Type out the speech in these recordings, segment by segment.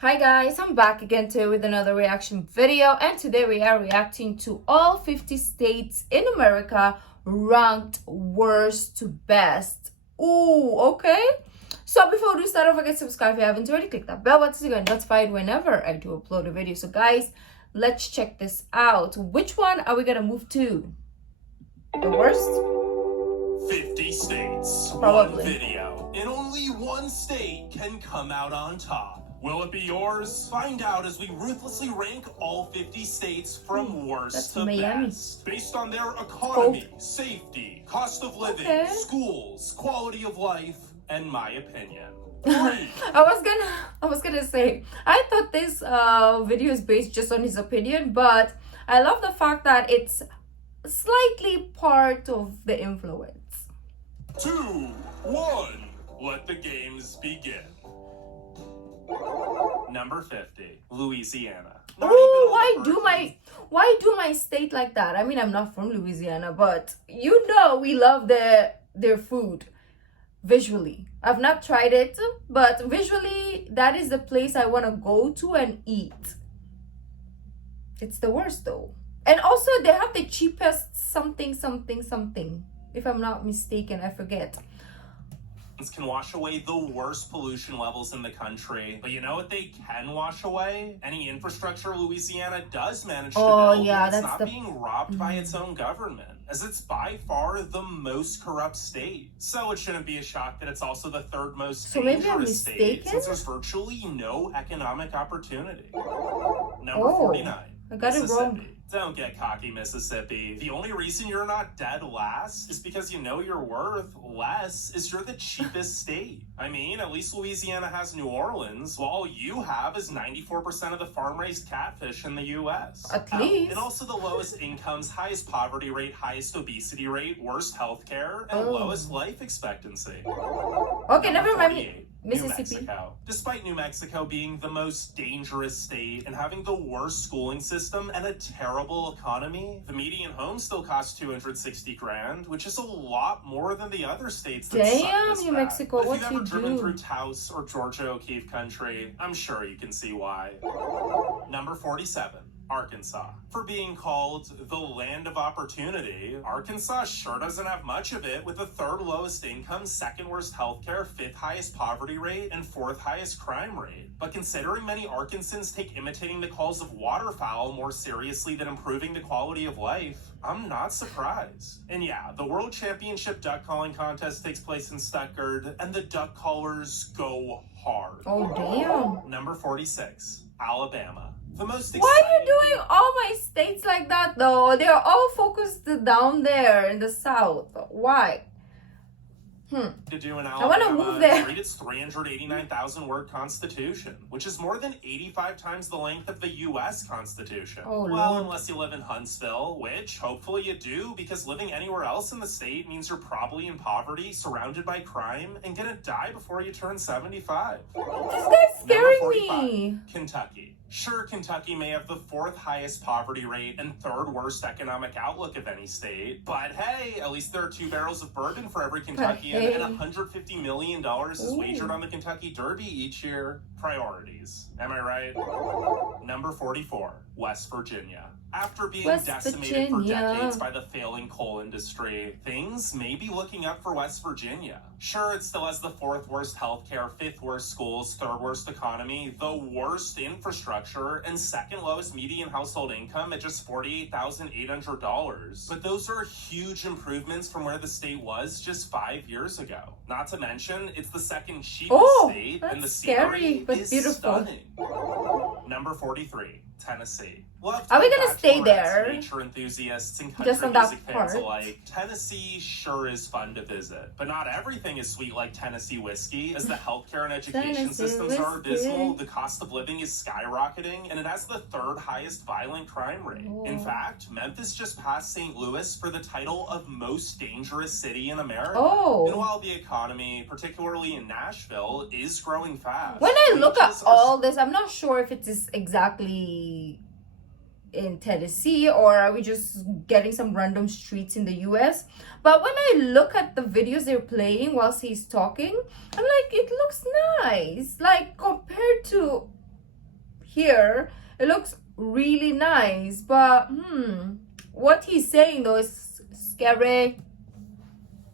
Hi guys, I'm back again today with another reaction video, and today we are reacting to all 50 states in America ranked worst to best. Ooh, okay. So before we start, don't forget to subscribe if you haven't already. Click that bell button so you get notified whenever I do upload a video. So guys, let's check this out. Which one are we gonna move to? The worst? 50 states, Probably. one video, and only one state can come out on top. Will it be yours? Find out as we ruthlessly rank all 50 states from worst to Miami. best, based on their economy, safety, cost of living, schools, quality of life, and my opinion. I was gonna say, I thought this video is based just on his opinion, but I love the fact that it's slightly part of the influence. 2, 1, let the games begin. Number 50, Louisiana. Oh, why do my state like that? I mean, I'm not from Louisiana, but you know we love their food visually. I've not tried it, but visually that is the place I want to go to and eat. It's the worst though. And also they have the cheapest something. If I'm not mistaken, I forget. Can wash away the worst pollution levels in the country. But you know what they can wash away? Any infrastructure Louisiana does manage to build, yeah, it's not being robbed by its own government, as it's by far the most corrupt state. So it shouldn't be a shock that it's also the third most dangerous state, since there's virtually no economic opportunity. Number 49. I got it wrong. Don't get cocky, Mississippi. The only reason you're not dead last is because you know your worth less is you're the cheapest state. I mean, at least Louisiana has New Orleans, while all you have is 94% of the farm-raised catfish in the U.S. At least. And also the lowest incomes, highest poverty rate, highest obesity rate, worst healthcare, and lowest life expectancy. Okay, never mind. Mississippi. New Mexico. Despite New Mexico being the most dangerous state and having the worst schooling system and a terrible economy, the median home still costs $260,000, which is a lot more than the other states that Damn, New Mexico, what what if you've ever driven through Taos or Georgia O'Keeffe country, I'm sure you can see why. Number 47. Arkansas. For being called the land of opportunity, Arkansas sure doesn't have much of it, with the third lowest income, second worst healthcare, fifth highest poverty rate, and fourth highest crime rate. But considering many Arkansans take imitating the calls of waterfowl more seriously than improving the quality of life, I'm not surprised. And yeah, the World Championship duck calling contest takes place in Stuttgart, and the duck callers go hard. Oh, damn. Number 46, Alabama. The most Why are you doing all my states like that though? They're all focused down there in the south. Why? To do in Alabama, I want to move there. Read its 389,000 word constitution, which is more than 85 times the length of the U.S. Constitution. Oh, well, Lord. unless you live in Huntsville, which hopefully you do, because living anywhere else in the state means you're probably in poverty, surrounded by crime, and gonna die before you turn 75. This guy's scaring me. Kentucky. Sure, Kentucky may have the fourth highest poverty rate and third worst economic outlook of any state, but hey, at least there are 2 barrels of bourbon for every Kentuckian, and $150 million is wagered on the Kentucky Derby each year. Priorities. Am I right? Number 44, West Virginia. After being decimated for decades by the failing coal industry, things may be looking up for West Virginia. Sure, it still has the fourth worst healthcare, fifth worst schools, third worst economy, the worst infrastructure, and second lowest median household income at just $48,800. But those are huge improvements from where the state was just 5 years ago. Not to mention, it's the second cheapest state, and the scenery is stunning. Number 43, Tennessee. Are we gonna stay there? Nature enthusiasts and country music fans alike, Tennessee sure is fun to visit. But not everything is sweet like Tennessee whiskey, as the healthcare and education systems are abysmal, the cost of living is skyrocketing, and it has the third highest violent crime rate. In fact, Memphis just passed St. Louis for the title of most dangerous city in America. And while the economy, particularly in Nashville, is growing fast, when I look at all this, I'm not sure if it is exactly in Tennessee or are we just getting some random streets in the US. But when I look at the videos they're playing whilst he's talking, I'm like, it looks nice. Like compared to here, it looks really nice. But what he's saying though is scary.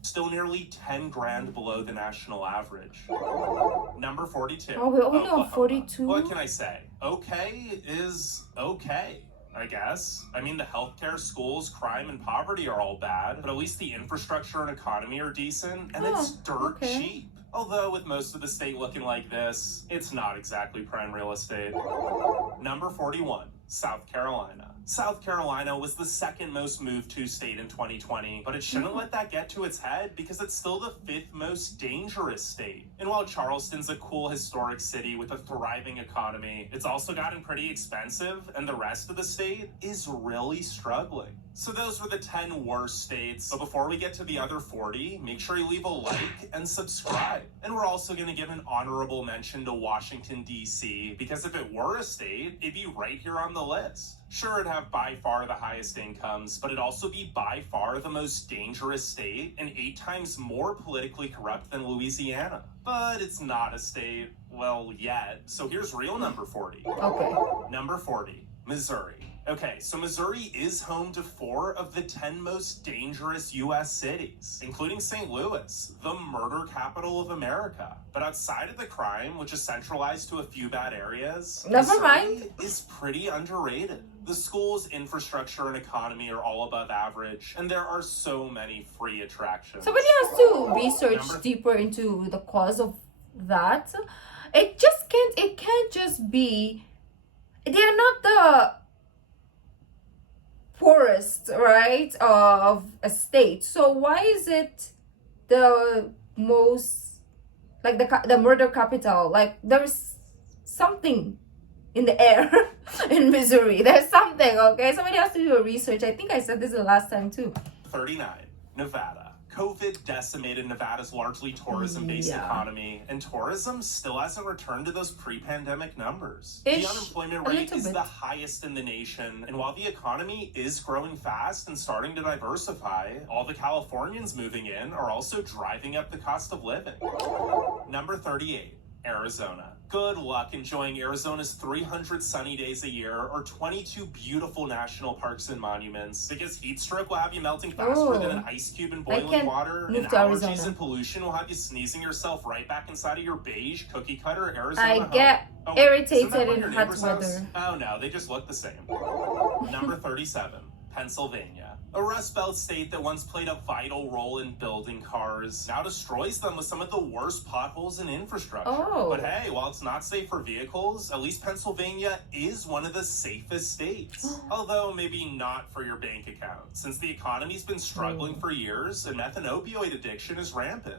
Still nearly 10 grand below the national average. Number 42. Oh, we're only on Oklahoma. 42? What can I say? Okay is okay, I guess. I mean, the healthcare, schools, crime, and poverty are all bad, but at least the infrastructure and economy are decent, and it's dirt cheap. Although, with most of the state looking like this, it's not exactly prime real estate. Number 41, South Carolina. South Carolina was the second most moved to state in 2020, but it shouldn't let that get to its head because it's still the 5th most dangerous state. And while Charleston's a cool historic city with a thriving economy, it's also gotten pretty expensive, and the rest of the state is really struggling. So those were the 10 worst states. But before we get to the other 40, make sure you leave a like and subscribe. And we're also going to give an honorable mention to Washington, D.C., because if it were a state, it'd be right here on the list. Sure, it'd have by far the highest incomes, but it'd also be by far the most dangerous state and 8 times more politically corrupt than Louisiana. But it's not a state, well, yet. So here's real number 40. Okay. Number 40, Missouri. Okay, so Missouri is home to 4 of the 10 most dangerous U.S. cities, including St. Louis, the murder capital of America. But outside of the crime, which is centralized to a few bad areas, Missouri is pretty underrated. The schools, infrastructure, and economy are all above average, and there are so many free attractions. Somebody has to research deeper into the cause of that. It can't just be, they're not the poorest, right, of a state. So why is it the most, like, the murder capital? Like, there's something in the air in Missouri. There's something, okay? Somebody has to do a research. I think I said this the last time too. 39, Nevada. COVID decimated Nevada's largely tourism-based economy, and tourism still hasn't returned to those pre-pandemic numbers. The unemployment rate is the highest in the nation, and while the economy is growing fast and starting to diversify, all the Californians moving in are also driving up the cost of living. Number 38, Arizona. Good luck enjoying Arizona's 300 sunny days a year or 22 beautiful national parks and monuments, because heat stroke will have you melting faster than an ice cube in boiling water, and allergies and pollution will have you sneezing yourself right back inside of your beige cookie cutter Arizona home. Get irritated in hot weather. Oh no, they just look the same. Number 37, Pennsylvania. A Rust Belt state that once played a vital role in building cars now destroys them with some of the worst potholes in infrastructure. But hey, while it's not safe for vehicles, at least Pennsylvania is one of the safest states. Although maybe not for your bank account, since the economy's been struggling for years and meth and opioid addiction is rampant.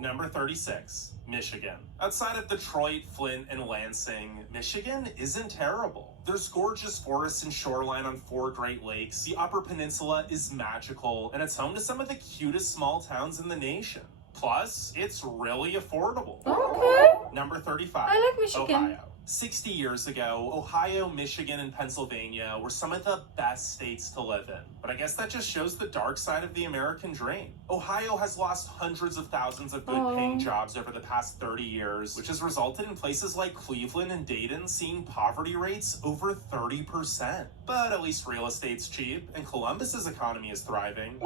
Number 36, Michigan. Outside of Detroit, Flint, and Lansing, Michigan isn't terrible. There's gorgeous forests and shoreline on 4 Great Lakes. The Upper Peninsula is magical, and it's home to some of the cutest small towns in the nation. Plus, it's really affordable. Okay. Number 35. I like Michigan. Ohio. 60 years ago, Ohio, Michigan, and Pennsylvania were some of the best states to live in. But I guess that just shows the dark side of the American dream. Ohio has lost hundreds of thousands of good-paying jobs over the past 30 years, which has resulted in places like Cleveland and Dayton seeing poverty rates over 30%. But at least real estate's cheap, and Columbus's economy is thriving.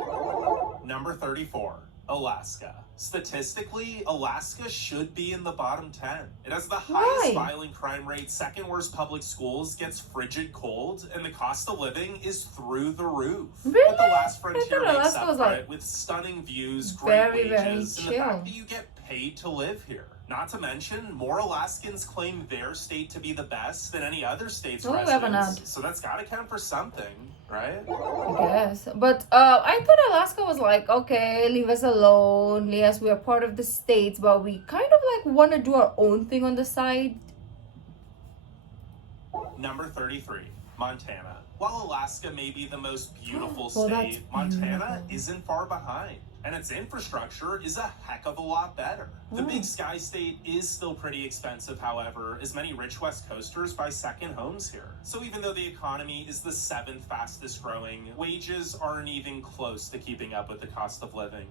Number 34. Alaska. Statistically, Alaska should be in the bottom 10. It has the highest violent crime rate, second worst public schools, gets frigid cold, and the cost of living is through the roof. Really? But the last frontier makes up for it with stunning views, great wages, and the fact that you get paid to live here. Not to mention, more Alaskans claim their state to be the best than any other state's residents. So that's gotta count for something, right? I guess. But I thought Alaska was like, okay, leave us alone. Yes, we are part of the states, but we kind of like want to do our own thing on the side. Number 33, Montana. While Alaska may be the most beautiful state, Montana isn't far behind. And its infrastructure is a heck of a lot better. The Big Sky State is still pretty expensive, however, as many rich West Coasters buy second homes here. So even though the economy is the 7th fastest growing, wages aren't even close to keeping up with the cost of living.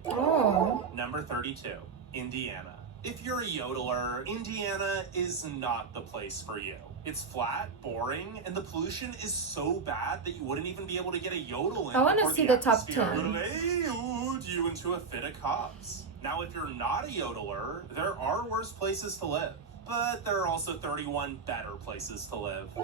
Number 32, Indiana. If you're a yodeler, Indiana is not the place for you. It's flat, boring, and the pollution is so bad that you wouldn't even be able to get a yodel in. I want to before see the top atmosphere 10. would have you into a fit of coughs. Now, if you're not a yodeler, there are worse places to live. But there are also 31 better places to live.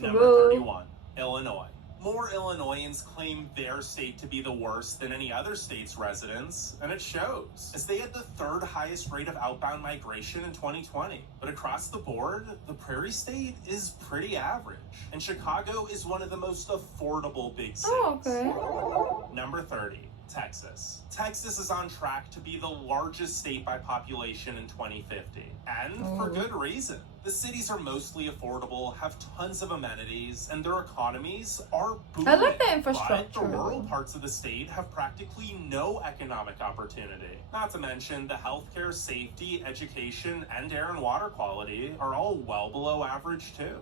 Number 31, Illinois. More Illinoisans claim their state to be the worst than any other state's residents, and it shows, as they had the third highest rate of outbound migration in 2020. But across the board, the Prairie State is pretty average, and Chicago is one of the most affordable big cities. Oh, okay. Number 30. Texas. Texas is on track to be the largest state by population in 2050. And for good reason. The cities are mostly affordable, have tons of amenities, and their economies are booming. I like the infrastructure. But the rural parts of the state have practically no economic opportunity. Not to mention the healthcare, safety, education, and air and water quality are all well below average too.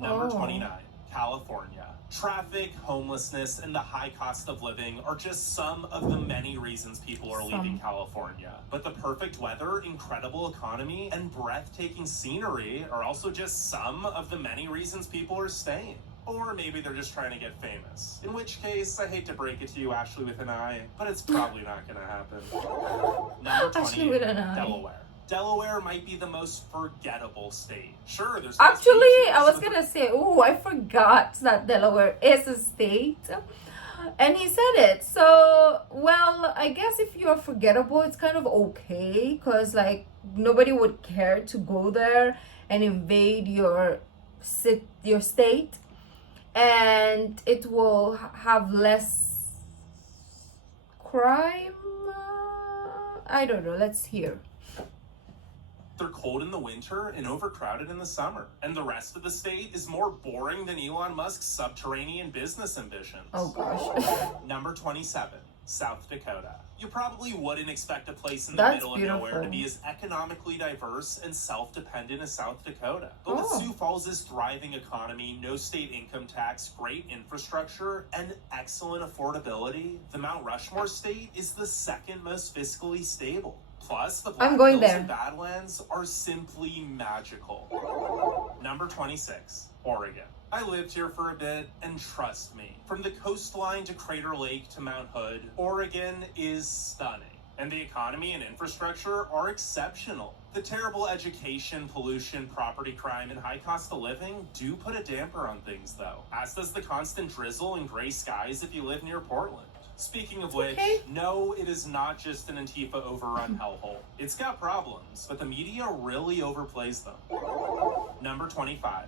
Number 29. California. Traffic, homelessness, and the high cost of living are just some of the many reasons people are leaving California. But the perfect weather, incredible economy, and breathtaking scenery are also just some of the many reasons people are staying. Or maybe they're just trying to get famous. In which case, I hate to break it to you, Ashley with an I, but it's probably not going to happen. Number 28, Ashley with an I. Delaware. Delaware might be the most forgettable state. Sure, there's actually, I was gonna say, oh, I forgot that Delaware is a state, and he said it. So, well, I guess if you're forgettable, it's kind of okay, because like nobody would care to go there and invade your state, and it will have less crime. I don't know. Let's hear. They're cold in the winter and overcrowded in the summer. And the rest of the state is more boring than Elon Musk's subterranean business ambitions. Oh gosh. Number 27, South Dakota. You probably wouldn't expect a place in the middle of nowhere to be as economically diverse and self-dependent as South Dakota. But with Sioux Falls' thriving economy, no state income tax, great infrastructure, and excellent affordability, the Mount Rushmore state is the second most fiscally stable. Plus, the Black Hills and Badlands are simply magical. Number 26, Oregon. I lived here for a bit, and trust me, from the coastline to Crater Lake to Mount Hood, Oregon is stunning. And the economy and infrastructure are exceptional. The terrible education, pollution, property crime, and high cost of living do put a damper on things, though. As does the constant drizzle and gray skies if you live near Portland. Speaking of which, no, it is not just an Antifa overrun hellhole. It's got problems, but the media really overplays them. Number 25,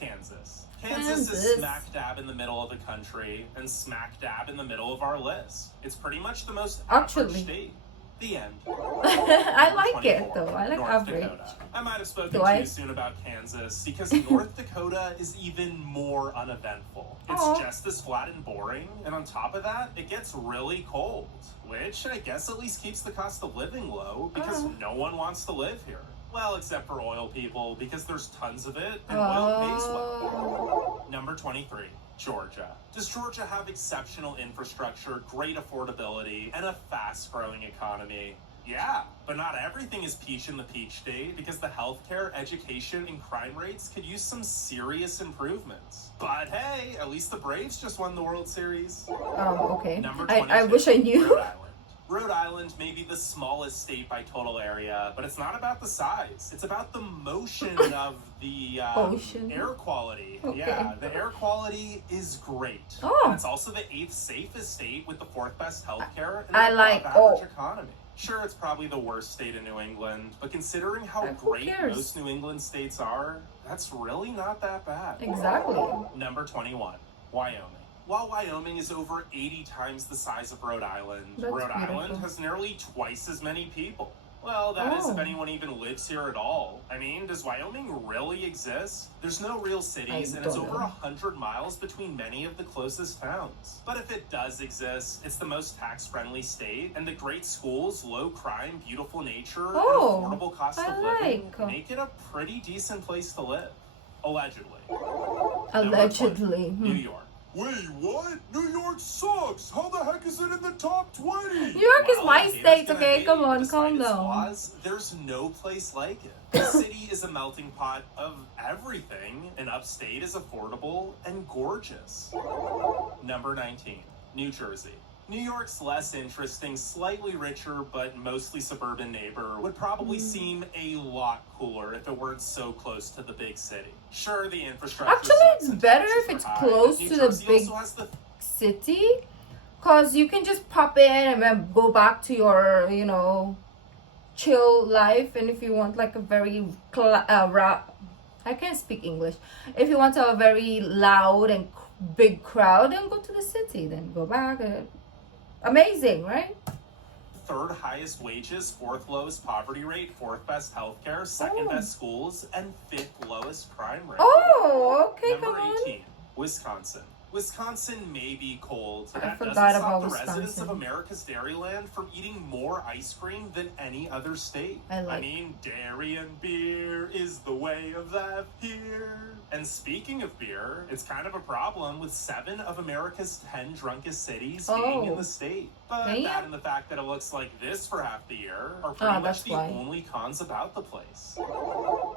Kansas. Kansas is smack dab in the middle of the country and smack dab in the middle of our list. It's pretty much the most average state. The end. I like it though. I like North average. Dakota. I might have spoken too soon about Kansas because North Dakota is even more uneventful. It's just as flat and boring, and on top of that, it gets really cold, which I guess at least keeps the cost of living low because no one wants to live here. Well, except for oil people, because there's tons of it, and oil pays well. Number 23, Georgia. Does Georgia have exceptional infrastructure, great affordability, and a fast-growing economy? Yeah, but not everything is peach in the peach state, because the healthcare, education, and crime rates could use some serious improvements. But hey, at least the Braves just won the World Series. Okay. Number 22, I wish I knew. Rhode Island may be the smallest state by total area, but it's not about the size. It's about the motion of the air quality. Okay. Yeah, the air quality is great. And it's also the 8th safest state with the 4th best healthcare and the above-average economy. Sure, it's probably the worst state in New England, but considering how great most New England states are, that's really not that bad. Exactly. Number 21, Wyoming. While Wyoming is over 80 times the size of Rhode Island, Rhode Island has nearly twice as many people. Well, that is if anyone even lives here at all. I mean, does Wyoming really exist? There's no real cities, and it's over 100 miles between many of the closest towns. But if it does exist, it's the most tax-friendly state, and the great schools, low crime, beautiful nature, and affordable cost of living make it a pretty decent place to live. Allegedly. Allegedly. New York. Wait, what? New York sucks! How the heck is it in the top 20? New York is Well, my haters state, gonna okay? hate, Come on, despite calm its down. flaws, there's no place like it. The city is a melting pot of everything, and upstate is affordable and gorgeous. Number 19, New Jersey. New York's less interesting, slightly richer, but mostly suburban neighbor would probably seem a lot cooler if it weren't so close to the big city. Sure, the infrastructure Actually, sucks it's and better taxes if are it's high, close but New to the Jersey big also has the city, because you can just pop in and then go back to your, you know, chill life. And if you want like a very I can't speak English. If you want a very loud and big crowd, then go to the city, then go back. Amazing, right? third highest wages, fourth lowest poverty rate, fourth best healthcare, second Oh. best schools, and fifth lowest crime rate. Oh, okay, Number come on. 18, Wisconsin. Wisconsin may be cold, but I that forgot doesn't stop about the residents of Wisconsin. America's Dairyland from eating more ice cream than any other state. I mean, dairy and beer is the way of life here. And speaking of beer, it's kind of a problem with 7 of America's 10 drunkest cities being in Oh. the state. But Damn. that and the fact that it looks like this for half the year are pretty Oh, much that's the why. only cons about the place.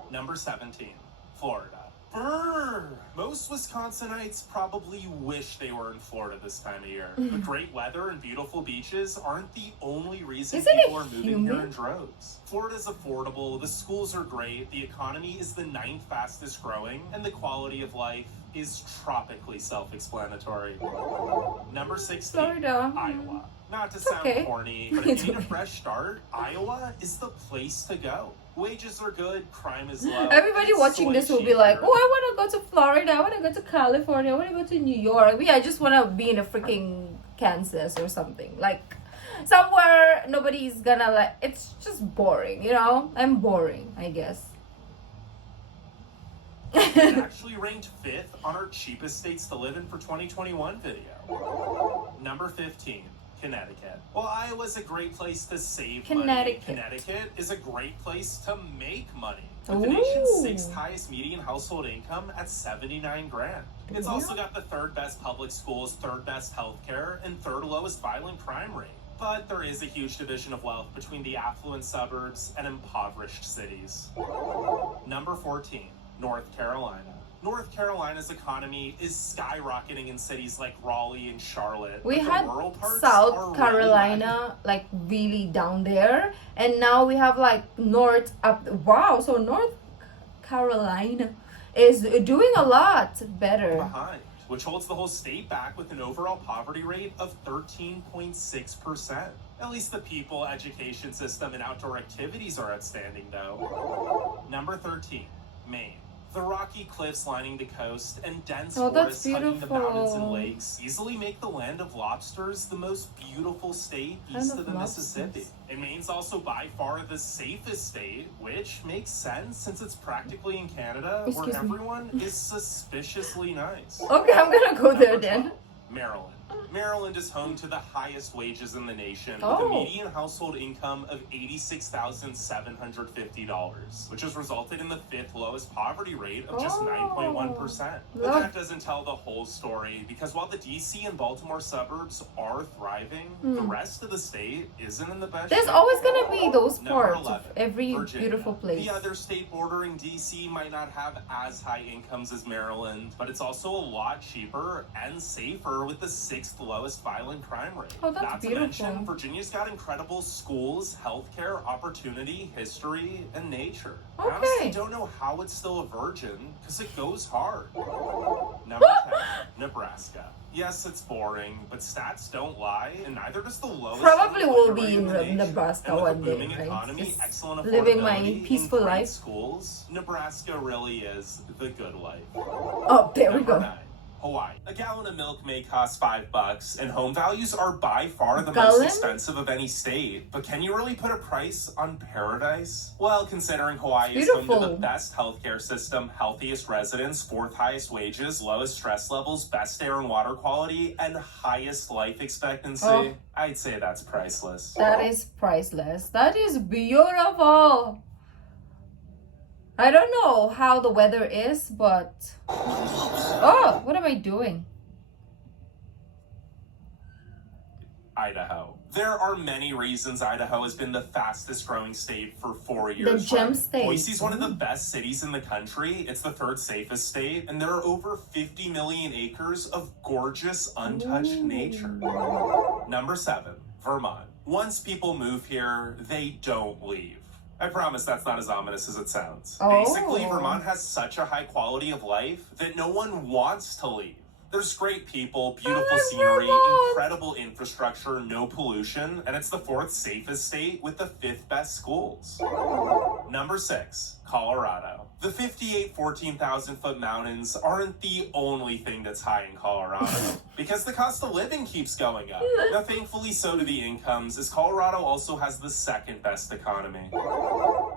Number 17, Florida. Brr. Most Wisconsinites probably wish they were in Florida this time of year. The great weather and beautiful beaches aren't the only reason Isn't people it are moving here humid? in droves. Florida's affordable, the schools are great, the economy is the 9th fastest growing, and the quality of life is tropically self-explanatory. Number 16, Florida. Iowa. Not to It's sound okay. corny, but It's if you need a okay. fresh start, Iowa is the place to go. Wages are good, crime is low. Everybody and watching soy this will be cheap like, here. oh, I want to go to Florida. I want to go to California. I want to go to New York. I just want to be in a freaking Kansas or something. Like, somewhere nobody's gonna like, it's just boring, you know? I'm boring, I guess. It's actually ranked 5th on our cheapest states to live in for 2021 video. Number 15, Connecticut. Well, Iowa's a great place to save money. Connecticut. Connecticut is a great place to make money. With the Ooh. nation's 6th highest median household income at 79 grand. It's Yeah. also got the 3rd best public schools, 3rd best healthcare, and 3rd lowest violent crime rate. But there is a huge division of wealth between the affluent suburbs and impoverished cities. Number 14, North Carolina. North Carolina's economy is skyrocketing in cities like Raleigh and Charlotte. We but the had rural parts are South really Carolina, like really down there, and now we have like North up. Wow, so North Carolina is doing a lot better. behind, which holds the whole state back with an overall poverty rate of 13.6%. At least the people, education system, and outdoor activities are outstanding, though. Number 13, Maine. The rocky cliffs lining the coast and dense Oh, that's forests hugging the mountains and beautiful. lakes easily make the land of lobsters the most beautiful state Land east of of the lobsters. Mississippi. And Maine's also by far the safest state, which makes sense since it's practically in Canada, Excuse where me. everyone is suspiciously nice. Okay, I'm gonna go there Number then. 12, Maryland. Maryland is home to the highest wages in the nation, with Oh. a median household income of $86,750, which has resulted in the 5th lowest poverty rate of just Oh. 9.1%. But Love- that doesn't tell the whole story, because while the DC and Baltimore suburbs are thriving, the rest of the state isn't in the best There's shape. always gonna be those Number parts of 11, every Virginia. beautiful place. The other state bordering DC might not have as high incomes as Maryland, but it's also a lot cheaper and safer with the 6th lowest violent crime rate. Oh, that's Not to beautiful. mention, Virginia's got incredible schools, healthcare, opportunity, history, and nature. I Okay. honestly don't know how it's still a virgin, because it goes hard. Number 10, Nebraska. Yes, it's boring, but stats don't lie, and neither does the lowest Probably will unemployment be rate in the nation. Nebraska And with a one day, booming right? economy, Just excellent living my affordability, and peaceful great life. schools, Nebraska really is the good life. Oh, there we Number go. 9, Hawaii. A gallon of milk may cost $5, and home values are by far the Gallon? most expensive of any state. But can you really put a price on paradise? Well, considering Hawaii is home to the Beautiful. best healthcare system, healthiest residents, 4th highest wages, lowest stress levels, best air and water quality, and highest life expectancy, Oh. I'd say that's priceless. That is priceless. That is beautiful. I don't know how the weather is, but oh, what am I doing? Idaho. There are many reasons Idaho has been the fastest growing state for 4 years. The gem state. Boise's one of the best cities in the country. It's the third safest state, and there are over 50 million acres of gorgeous, untouched nature. Number 7, Vermont. Once people move here, they don't leave. I promise that's not as ominous as it sounds. Basically, Vermont has such a high quality of life that no one wants to leave. There's great people, beautiful scenery, incredible infrastructure, no pollution, and it's the 4th safest state with the 5th best schools. Number 6, Colorado. The 58 14,000-foot mountains aren't the only thing that's high in Colorado, because the cost of living keeps going up. Now, thankfully, so do the incomes, as Colorado also has the 2nd best economy.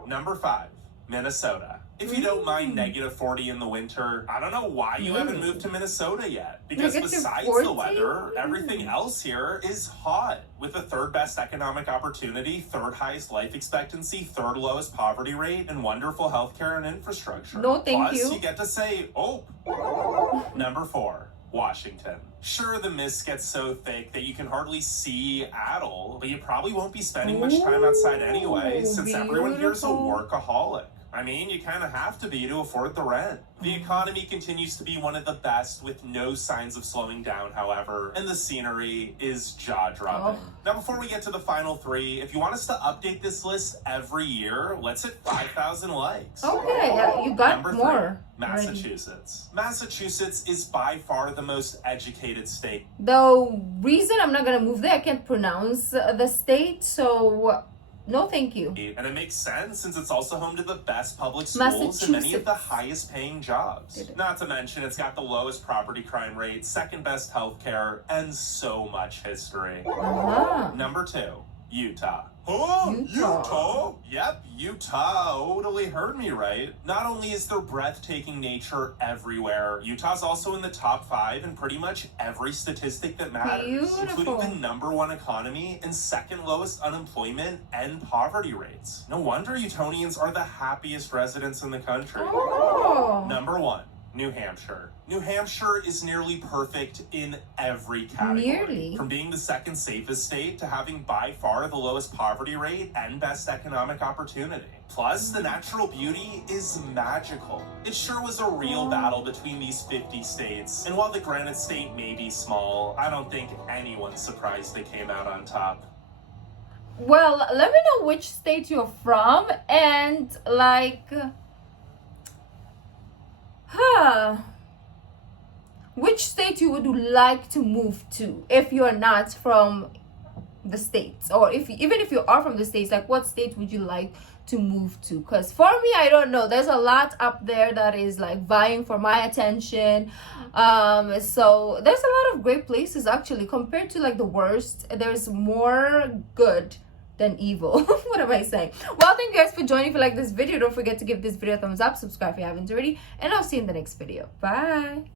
Number 5, Minnesota. If you don't mind negative 40 in the winter, I don't know why you haven't moved to Minnesota yet. Because besides the weather, everything else here is hot. With the 3rd best economic opportunity, 3rd highest life expectancy, 3rd lowest poverty rate, and wonderful healthcare and infrastructure. No, thank Plus, you. you get to say, oh. Number 4, Washington. Sure, the mist gets so thick that you can hardly see at all, but you probably won't be spending much time outside anyway, since everyone here's a workaholic. I mean, you kind of have to be to afford the rent. The economy continues to be one of the best, with no signs of slowing down, however, and the scenery is jaw-dropping. Now, before we get to the final 3, if you want us to update this list every year, let's hit 5,000 likes. Okay, you got Number 3, more. Massachusetts. Massachusetts is by far the most educated state. The reason I'm not gonna move there, I can't pronounce the state, so no thank you. And it makes sense, since it's also home to the best public schools and many of the highest paying jobs. Not to mention, it's got the lowest property crime rate, 2nd best healthcare, and so much history. Number 2, Utah. Huh? Utah? Yep, Utah. Totally heard me right. Not only is there breathtaking nature everywhere, Utah's also in the top 5 in pretty much every statistic that matters, including the number 1 economy and 2nd lowest unemployment and poverty rates. No wonder Utonians are the happiest residents in the country. Number 1, New Hampshire. New Hampshire is nearly perfect in every category. From being the 2nd safest state to having by far the lowest poverty rate and best economic opportunity. Plus, the natural beauty is magical. It sure was a real battle between these 50 states. And while the Granite State may be small, I don't think anyone's surprised they came out on top. Well, let me know which state you're from and which state you would like to move to if you're not from the States, or even if you are from the States, like what state would you like to move to? Because for me, I don't know, there's a lot up there that is like vying for my attention. So there's a lot of great places actually. Compared to like the worst, there's more good than evil. What am I saying? Well, thank you guys for joining. If you like this video, don't forget to give this video a thumbs up, subscribe if you haven't already, and I'll see you in the next video. Bye.